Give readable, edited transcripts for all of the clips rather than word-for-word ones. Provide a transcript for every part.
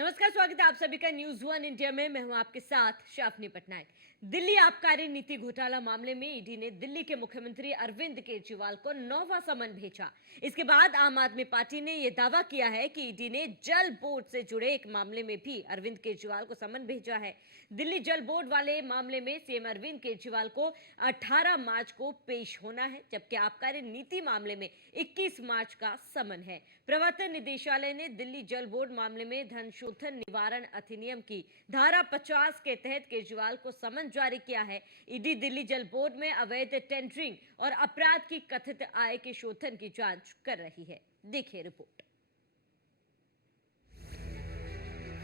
नमस्कार, स्वागत है आप सभी का न्यूज वन इंडिया में। मैं हूं आपके साथ शाफनी पटनायक। दिल्ली आबकारी नीति घोटाला मामले में ईडी ने दिल्ली के मुख्यमंत्री अरविंद केजरीवाल को 9वां समन भेजा। इसके बाद आम आदमी पार्टी ने यह दावा किया है कि ईडी ने जल बोर्ड से जुड़े एक मामले में भी अरविंद केजरीवाल को समन भेजा है। दिल्ली जल बोर्ड वाले मामले में सीएम अरविंद केजरीवाल को 18 मार्च को पेश होना है, जबकि आबकारी नीति मामले में 21 मार्च का समन है। प्रवर्तन निदेशालय ने दिल्ली जल बोर्ड मामले में धन शोधन निवारण अधिनियम की धारा 50 के तहत केजरीवाल को समन जारी किया है। ईडी दिल्ली जल बोर्ड में अवैध टेंडरिंग और अपराध की कथित आय के शोधन की जांच कर रही है। देखिए रिपोर्ट।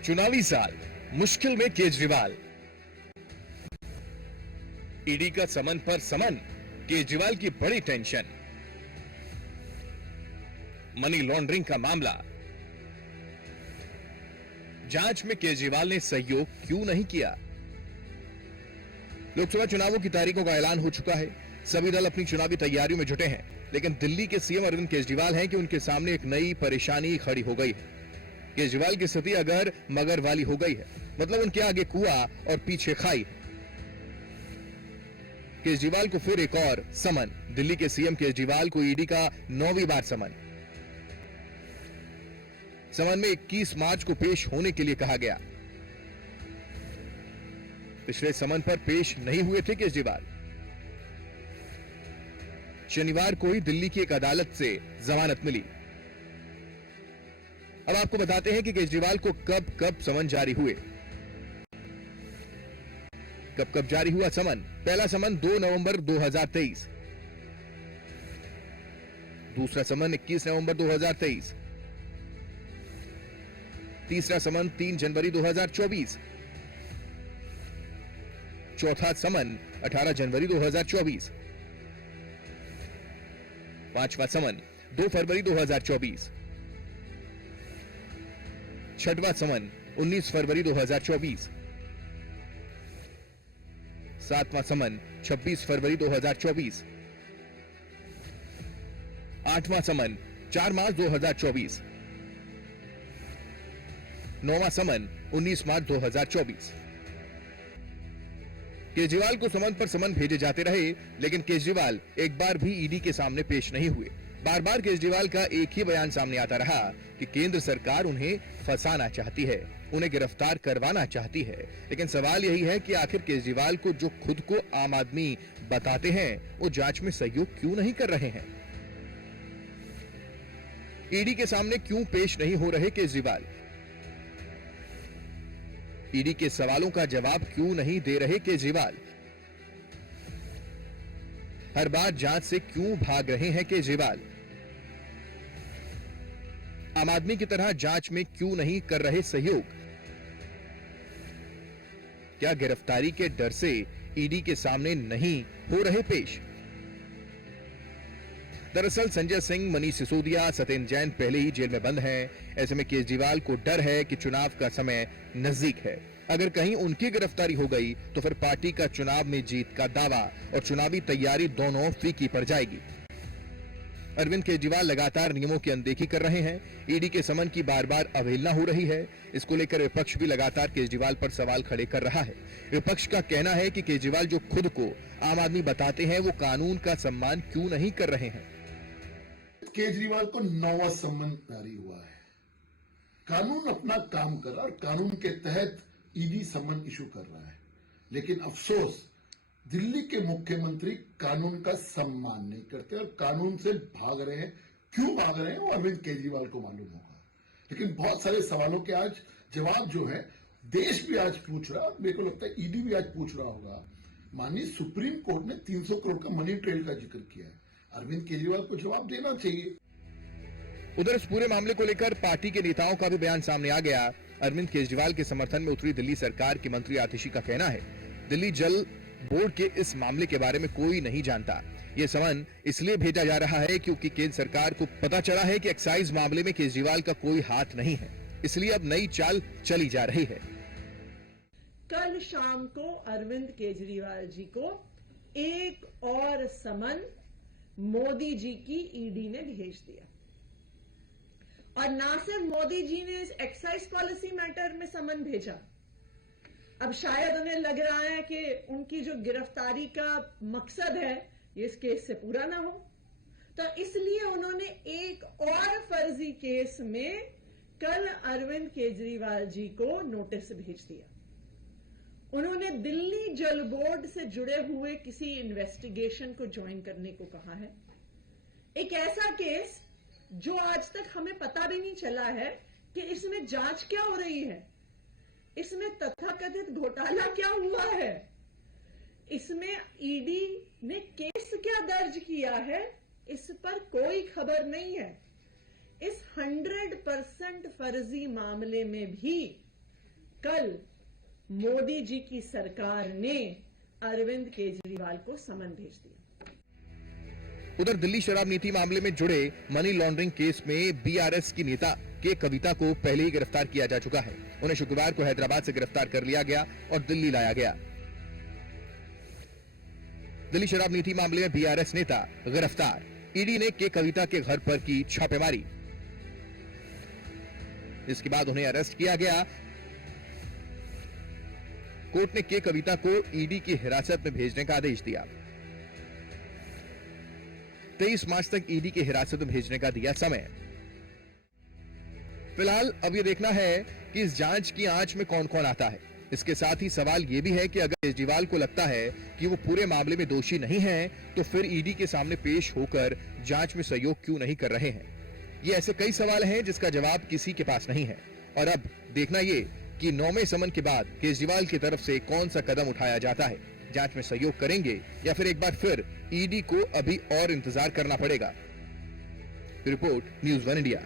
चुनावी साल, मुश्किल में केजरीवाल। ईडी का समन पर समन, केजरीवाल की बड़ी टेंशन। मनी लॉन्ड्रिंग का मामला, जांच में केजरीवाल ने सहयोग क्यों नहीं किया। लोकसभा चुनावों की तारीखों का ऐलान हो चुका है। सभी दल अपनी चुनावी तैयारियों में जुटे हैं, लेकिन दिल्ली के सीएम अरविंद केजरीवाल हैं कि उनके सामने एक नई परेशानी खड़ी हो गई है। केजरीवाल की स्थिति अगर मगर वाली हो गई है, मतलब उनके आगे कुआं और पीछे खाई। केजरीवाल को फिर एक और समन। दिल्ली के सीएम केजरीवाल को ईडी का 9वीं बार समन। समन में 21 मार्च को पेश होने के लिए कहा गया। पिछले समन पर पेश नहीं हुए थे केजरीवाल। शनिवार को ही दिल्ली की एक अदालत से जमानत मिली। अब आपको बताते हैं कि केजरीवाल को कब कब समन जारी हुए। कब कब जारी हुआ समन। पहला समन 2 नवंबर 2023, दूसरा समन 21 नवंबर 2023, तीसरा समन 3 जनवरी 2024, चौथा समन 18 जनवरी 2024, पांचवा समन 2 फरवरी 2024, छठवां समन 19 फरवरी 2024, सातवां समन 26 फरवरी 2024, आठवां समन 4 मार्च 2024, नौवां समन 19 मार्च 2024। केजरीवाल को समन पर समन भेजे जाते रहे, लेकिन केजरीवाल एक बार भी ईडी के सामने पेश नहीं हुए। बार बार केजरीवाल का एक ही बयान सामने आता रहा कि केंद्र सरकार उन्हें फंसाना चाहती है, उन्हें गिरफ्तार करवाना चाहती है। लेकिन सवाल यही है कि आखिर केजरीवाल को जो खुद को आम आदमी बताते हैं, वो जांच में सहयोग क्यों नहीं कर रहे हैं। ईडी के सामने क्यों पेश नहीं हो रहे केजरीवाल। ईडी के सवालों का जवाब क्यों नहीं दे रहे केजरीवाल। हर बार जांच से क्यों भाग रहे हैं केजरीवाल। आम आदमी की तरह जांच में क्यों नहीं कर रहे सहयोग। क्या गिरफ्तारी के डर से ईडी के सामने नहीं हो रहे पेश। दरअसल संजय सिंह, मनीष सिसोदिया, सत्येंद्र जैन पहले ही जेल में बंद हैं। ऐसे में केजरीवाल को डर है कि चुनाव का समय नजदीक है। अगर कहीं उनकी गिरफ्तारी हो गई तो फिर पार्टी का चुनाव में जीत का दावा और चुनावी तैयारी दोनों फीकी पड़ जाएगी। अरविंद केजरीवाल लगातार नियमों की अनदेखी कर रहे हैं। ईडी के समन की बार बार अवहेलना हो रही है। इसको लेकर विपक्ष भी लगातार केजरीवाल पर सवाल खड़े कर रहा है। विपक्ष का कहना है कि केजरीवाल जो खुद को आम आदमी बताते हैं, वो कानून का सम्मान क्यों नहीं कर रहे हैं। केजरीवाल को 9वां समन जारी हुआ है। कानून अपना काम कर रहा है और कानून के तहत ईडी समन इशू कर रहा है, लेकिन अफसोस दिल्ली के मुख्यमंत्री कानून का सम्मान नहीं करते और कानून से भाग रहे हैं। क्यों भाग रहे हैं वो अरविंद केजरीवाल को मालूम होगा, लेकिन बहुत सारे सवालों के आज जवाब जो है देश भी आज पूछ रहा है। मेरे को लगता है ईडी भी आज पूछ रहा होगा। माननीय सुप्रीम कोर्ट ने 300 करोड़ का मनी ट्रेल का जिक्र किया है। अरविंद केजरीवाल को जवाब देना चाहिए। उधर इस पूरे मामले को लेकर पार्टी के नेताओं का भी बयान सामने आ गया। अरविंद केजरीवाल के समर्थन में उतरी दिल्ली सरकार की मंत्री आतिशी का कहना है, दिल्ली जल बोर्ड के इस मामले के बारे में कोई नहीं जानता। ये समन इसलिए भेजा जा रहा है क्योंकि केंद्र सरकार को पता चला है कि एक्साइज मामले में केजरीवाल का कोई हाथ नहीं है, इसलिए अब नई चाल चली जा रही है। कल शाम को अरविंद केजरीवाल जी को एक और समन मोदी जी की ईडी ने भेज दिया और ना सिर्फ मोदी जी ने इस एक्साइज पॉलिसी मैटर में समन भेजा, अब शायद उन्हें लग रहा है कि उनकी जो गिरफ्तारी का मकसद है ये इस केस से पूरा ना हो, तो इसलिए उन्होंने एक और फर्जी केस में कल अरविंद केजरीवाल जी को नोटिस भेज दिया। उन्होंने दिल्ली जल बोर्ड से जुड़े हुए किसी इन्वेस्टिगेशन को ज्वाइन करने को कहा है। एक ऐसा केस जो आज तक हमें पता भी नहीं चला है कि इसमें जांच क्या हो रही है, इसमें तथाकथित घोटाला क्या हुआ है, इसमें ईडी ने केस क्या दर्ज किया है, इस पर कोई खबर नहीं है। इस 100% फर्जी मामले में भी कल मोदी जी की सरकार ने अरविंद केजरीवाल को समन भेज दिया। उधर दिल्ली शराब नीति मामले में जुड़े मनी लॉन्ड्रिंग केस में बीआरएस की नेता के कविता को पहले ही गिरफ्तार किया जा चुका है। उन्हें शुक्रवार को हैदराबाद से गिरफ्तार कर लिया गया और दिल्ली लाया गया। दिल्ली शराब नीति मामले में बीआरएस नेता गिरफ्तार, ईडी ने के कविता के घर पर की छापेमारी, इसके बाद उन्हें अरेस्ट किया गया। कोर्ट ने के कविता को ईडी की हिरासत में भेजने का आदेश दिया। 23 मार्च तक ईडी की हिरासत में भेजने का दिया समय। फिलहाल अब यह देखना है कि इस जांच की आंच में कौन कौन आता है। इसके साथ ही सवाल यह भी है कि अगर केजरीवाल को लगता है कि वो पूरे मामले में दोषी नहीं है, तो फिर ईडी के सामने पेश होकर जांच में सहयोग क्यों नहीं कर रहे हैं। ये ऐसे कई सवाल हैं जिसका जवाब किसी के पास नहीं है। और अब देखना ये कि 9वें समन के बाद केजरीवाल की तरफ से कौन सा कदम उठाया जाता है। जांच में सहयोग करेंगे या फिर एक बार फिर ईडी को अभी और इंतजार करना पड़ेगा। Report news 1 India.